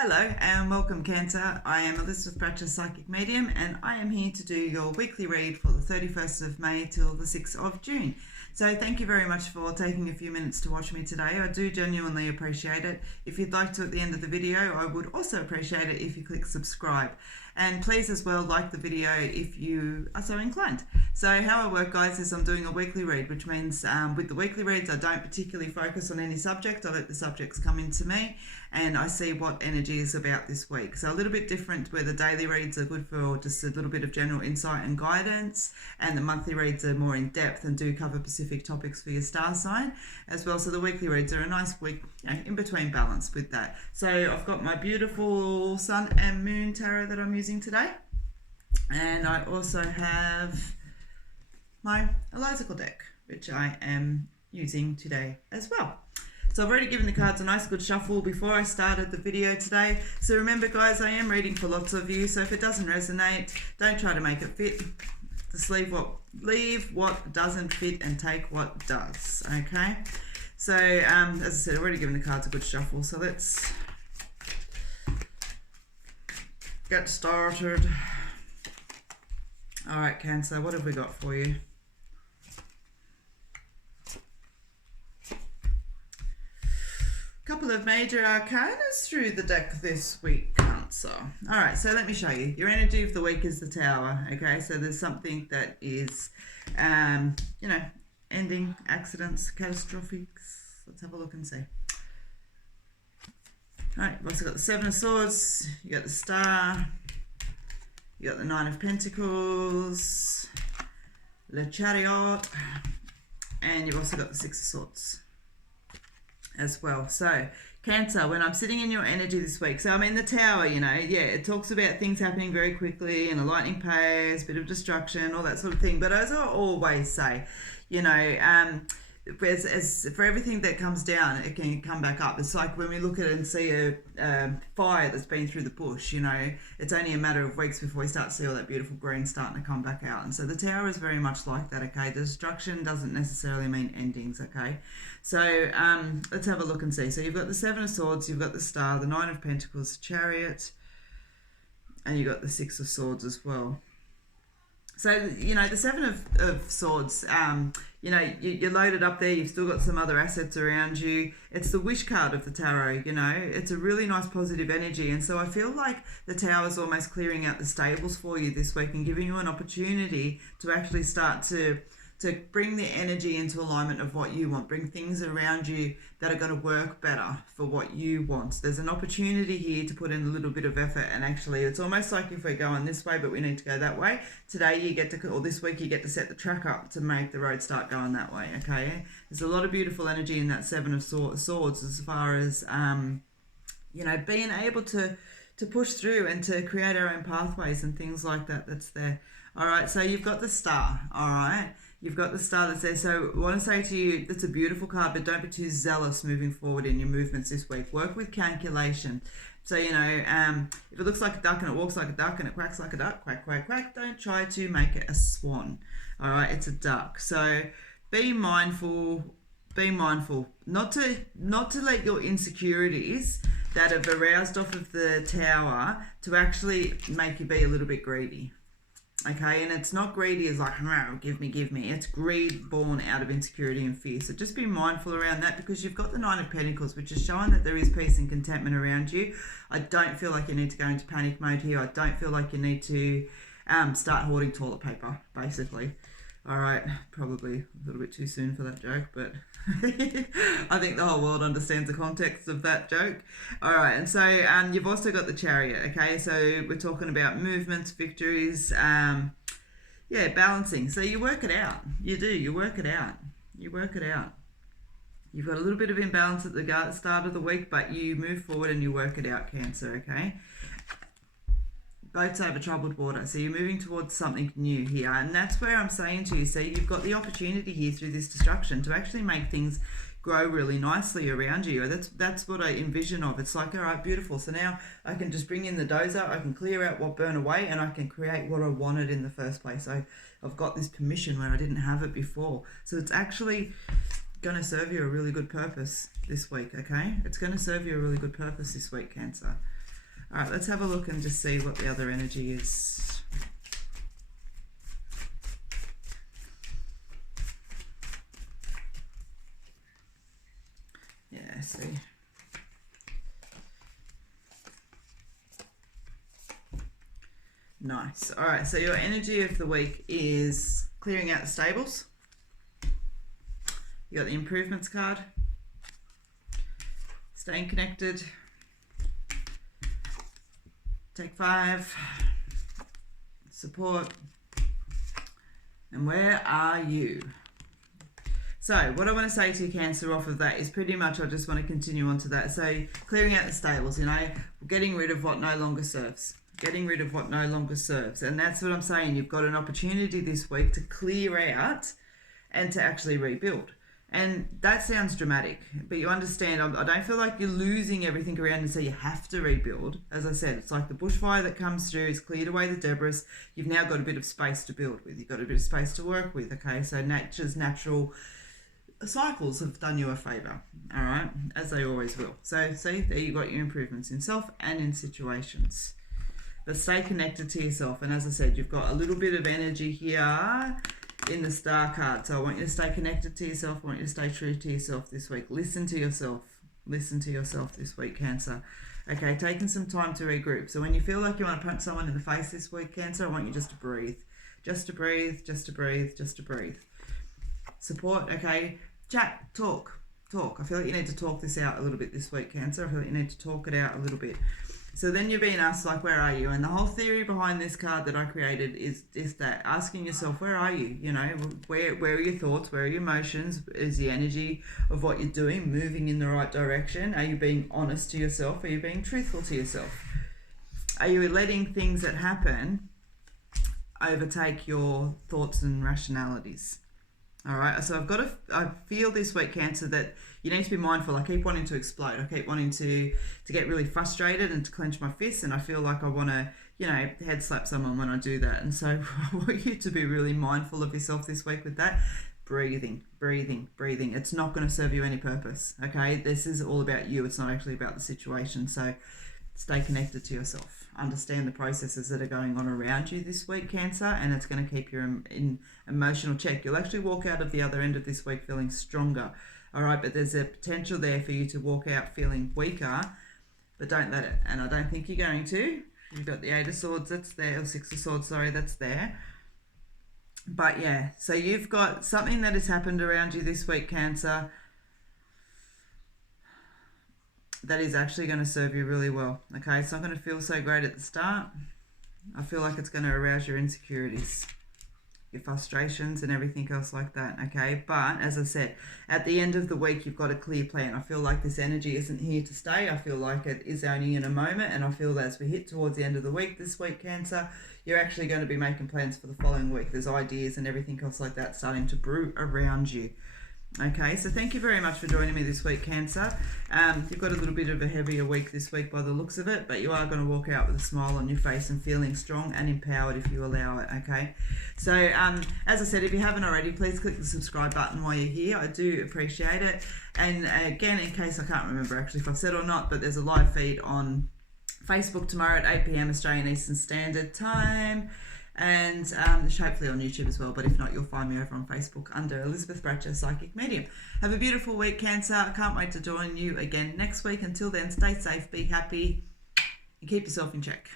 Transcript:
Hello and welcome, Cancer. I am Elizabeth Bratcher, Psychic Medium, and I am here to do your weekly read for the 31st of May till the 6th of June. So thank you very much for taking a few minutes to watch me today. I do genuinely appreciate it. If you'd like to at the end of the video, I would also appreciate it if you click subscribe. And please as well like the video if you are so inclined. So how I work, guys, is I'm doing a weekly read, which means with the weekly reads I don't particularly focus on any subject. I let the subjects come into me and I see what energy is about this week. So a little bit different where the daily reads are good for just a little bit of general insight and guidance, and the monthly reads are more in depth and do cover specific topics for your star sign as well. So the weekly reads are a nice week, in between balance with that. So I've got my beautiful Sun and Moon Tarot that I'm using today, and I also have my Elizacle deck, which I am using today as well. So I've already given the cards a nice good shuffle before I started the video today. So remember, guys, I am reading for lots of you. So if it doesn't resonate, don't try to make it fit. Just leave what doesn't fit and take what does. Okay. So as I said, I've already given the cards a good shuffle. So let's get started. All right, Cancer, what have we got for you? Couple of major arcanas through the deck this week, Cancer. All right, so let me show you. Your energy of the week is the Tower. Okay, so there's something that is, ending, accidents, catastrophics. Let's have a look and see. All right, you've also got the Seven of Swords. You got the Star. You got the Nine of Pentacles, the Chariot, and you've also got the Six of Swords as well. So Cancer, when I'm sitting in your energy this week, so I'm in the Tower, it talks about things happening very quickly and a lightning pace, bit of destruction, all that sort of thing. But as I always say, as for everything that comes down, it can come back up. It's like when we look at it and see a fire that's been through the bush, it's only a matter of weeks before we start to see all that beautiful green starting to come back out. And so the Tower is very much like that, okay? The destruction doesn't necessarily mean endings, okay? So let's have a look and see. So you've got the Seven of Swords, you've got the Star, the Nine of Pentacles, Chariot, and you've got the Six of Swords as well. So, the Seven of Swords, you're loaded up there. You've still got some other assets around you. It's the wish card of the tarot, It's a really nice positive energy. And so I feel like the Tower's almost clearing out the stables for you this week and giving you an opportunity to actually start to bring the energy into alignment of what you want. Bring things around you that are going to work better for what you want. There's an opportunity here to put in a little bit of effort, and actually it's almost like if we're going this way but we need to go that way, today you get to, or this week you get to set the track up to make the road start going that way, okay? There's a lot of beautiful energy in that Seven of Swords as far as, being able to push through and to create our own pathways and things like that that's there. All right, so you've got the Star, all right? You've got the Star that's there. So I want to say to you, that's a beautiful card, but don't be too zealous moving forward in your movements this week. Work with calculation. So, if it looks like a duck and it walks like a duck and it quacks like a duck, quack, quack, quack, don't try to make it a swan. All right, it's a duck. So be mindful not to let your insecurities that have aroused off of the Tower to actually make you be a little bit greedy. Okay, and it's not greedy as like, give me. It's greed born out of insecurity and fear. So just be mindful around that, because you've got the Nine of Pentacles, which is showing that there is peace and contentment around you. I don't feel like you need to go into panic mode here. I don't feel like you need to start hoarding toilet paper, basically. All right, probably a little bit too soon for that joke, but I think the whole world understands the context of that joke. All right, and so you've also got the Chariot, okay? So we're talking about movements, victories, balancing. So you work it out. You work it out. You've got a little bit of imbalance at the start of the week, but you move forward and you work it out, Cancer, okay? Boats over troubled water. So you're moving towards something new here. And that's where I'm saying to you, so you've got the opportunity here through this destruction to actually make things grow really nicely around you. That's what I envision of. It's like, all right, beautiful. So now I can just bring in the dozer, I can clear out what burned away, and I can create what I wanted in the first place. I've got this permission where I didn't have it before. So it's actually going to serve you a really good purpose this week, okay? It's going to serve you a really good purpose this week, Cancer. All right, let's have a look and just see what the other energy is. Yeah, see. Nice. All right, so your energy of the week is clearing out the stables. You got the improvements card. Staying connected. Take 5. Support. And where are you? So what I want to say to you, Cancer, off of that is pretty much I just want to continue on to that. So clearing out the stables, you know, getting rid of what no longer serves. Getting rid of what no longer serves. And that's what I'm saying. You've got an opportunity this week to clear out and to actually rebuild. And that sounds dramatic, but you understand, I don't feel like you're losing everything around and so you have to rebuild. As I said, it's like the bushfire that comes through, it's cleared away the debris. You've now got a bit of space to build with. You've got a bit of space to work with, okay? So nature's natural cycles have done you a favour, all right? As they always will. So see, there you got your improvements in self and in situations. But stay connected to yourself. And as I said, you've got a little bit of energy here in the star card. So I want you to stay connected to yourself. I want you to stay true to yourself this week. Listen to yourself. Listen to yourself this week, Cancer. Okay, taking some time to regroup. So when you feel like you want to punch someone in the face this week, Cancer, I want you just to breathe. Just to breathe, just to breathe, just to breathe. Support, okay? Chat, talk. I feel like you need to talk this out a little bit this week, Cancer. I feel like you need to talk it out a little bit. So then you're being asked, like, where are you? And the whole theory behind this card that I created is that asking yourself, where are you? You know, where are your thoughts? Where are your emotions? Is the energy of what you're doing moving in the right direction? Are you being honest to yourself? Are you being truthful to yourself? Are you letting things that happen overtake your thoughts and rationalities? All right, so I feel this week, Cancer, that you need to be mindful. I keep wanting to explode. I keep wanting to get really frustrated and to clench my fists, and I feel like I want to, you know, head slap someone when I do that. And so I want you to be really mindful of yourself this week with that. Breathing. It's not going to serve you any purpose, okay? This is all about you. It's not actually about the situation. So stay connected to yourself. Understand the processes that are going on around you this week, Cancer, and it's going to keep you in emotional check. You'll actually walk out of the other end of this week feeling stronger, all right? But there's a potential there for you to walk out feeling weaker, but don't let it. And I don't think you're going to. You've got the 8 of Swords, that's there, or 6 of Swords, sorry, that's there. But yeah, so you've got something that has happened around you this week, Cancer, that is actually going to serve you really well, okay? It's not going to feel so great at the start. I feel like it's going to arouse your insecurities, your frustrations and everything else like that, okay? But as I said, at the end of the week, you've got a clear plan. I feel like this energy isn't here to stay. I feel like it is only in a moment, and I feel that as we hit towards the end of the week this week, Cancer, you're actually going to be making plans for the following week. There's ideas and everything else like that starting to brew around you. Okay, so thank you very much for joining me this week, Cancer. You've got a little bit of a heavier week this week by the looks of it, but you are going to walk out with a smile on your face and feeling strong and empowered if you allow it, okay? So, as I said, if you haven't already, please click the subscribe button while you're here. I do appreciate it. And again, in case I can't remember actually if I've said or not, but there's a live feed on Facebook tomorrow at 8 p.m. Australian Eastern Standard Time. And hopefully on YouTube as well, but if not, you'll find me over on Facebook under Elizabeth Bratcher, Psychic Medium. Have a beautiful week, Cancer. I can't wait to join you again next week. Until then, stay safe, be happy, and keep yourself in check.